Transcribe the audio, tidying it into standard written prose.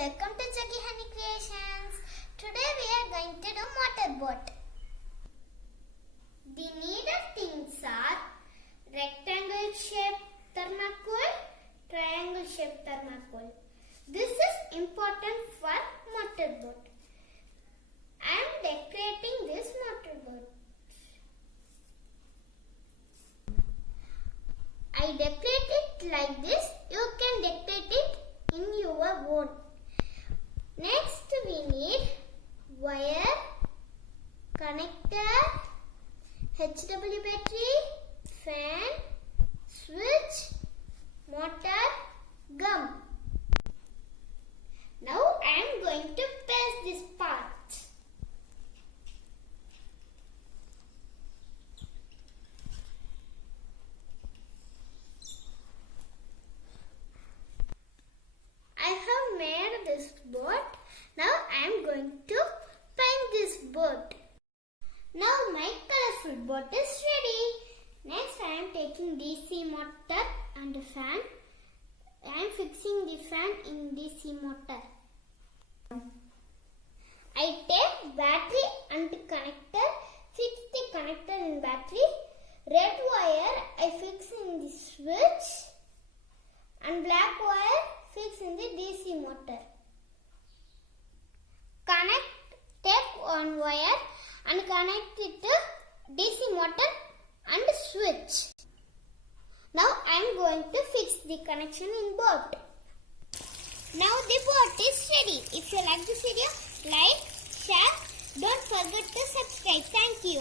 welcome to Jaggi Honey Creations. Today we are going to do motorboat. The needed things are rectangle shaped thermocol, triangle shaped thermocol. This is important for motorboat. I am decorating this motorboat. I decorate it like this. You can decorate it in your own. Next we need wire, connector, HW battery, fan, switch, motor, gum. Now I am going to press this part. I have made this boat. Now I am going to paint this boat. Now my colorful boat is ready. Next I am taking DC motor and a fan. I am fixing the fan in DC motor. I take battery and connector, fix the connector in battery. Red wire I fix in the switch and black wire fix in the DC motor. Take one wire and connect it to DC motor and switch. Now I am going to fix the connection in boat. Now the boat is ready. If you like this video, like, share, don't forget to subscribe. Thank you.